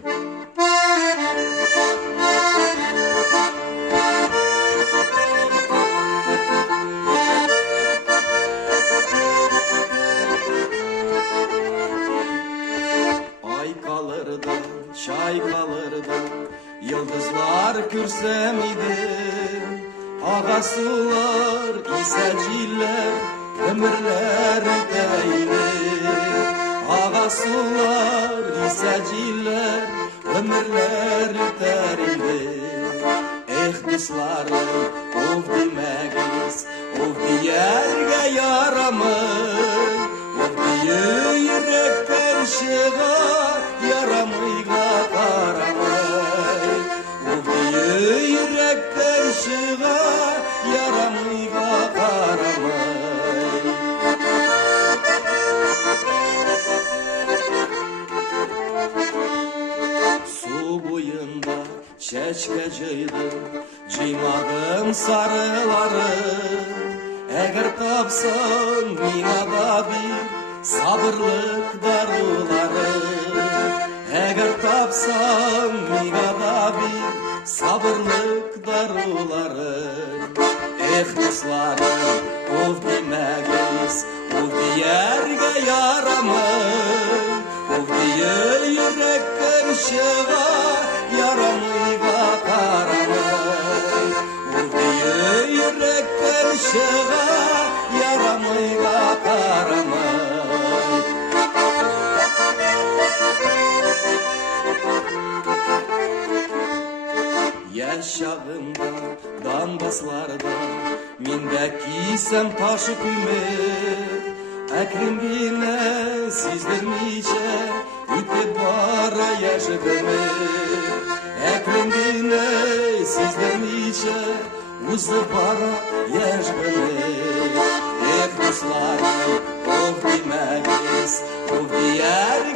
Ay kalırdı, çay kalırdı, yıldızlar kürsem idi. Ağa sular iseciller, ömürler değdi. Ağa sular iseciller, ömürler değdi. Dostlarım, ov demegiz, ov diyerge yaramay, ov diye yürekten şığa, yaramıyla karamay. Ov diye yürekten şığa, yaramıyla karamay. Su boyunda çeçkeceydim, cıymağım sarıları. Eğer tapsan mina da bir sabırlık darıları. Eğer tapsan mina da bir sabırlık darıları. Dostlarım, ov demegiz, ov diyerge yaramay. Ov diye yürekten şığa, yaramıyla karamay. Ov diye yürekten şığa, yaramıyla karamay. Yaşağımda, Donbaslarda, mindeki sen taşı kıymet. Ekrimine sizdirmice, ütte bara yaşadığımı. Ekrimine sizdirmice, uzı bara yaşadığımı. Dostlarım, ov demegiz, ov diyer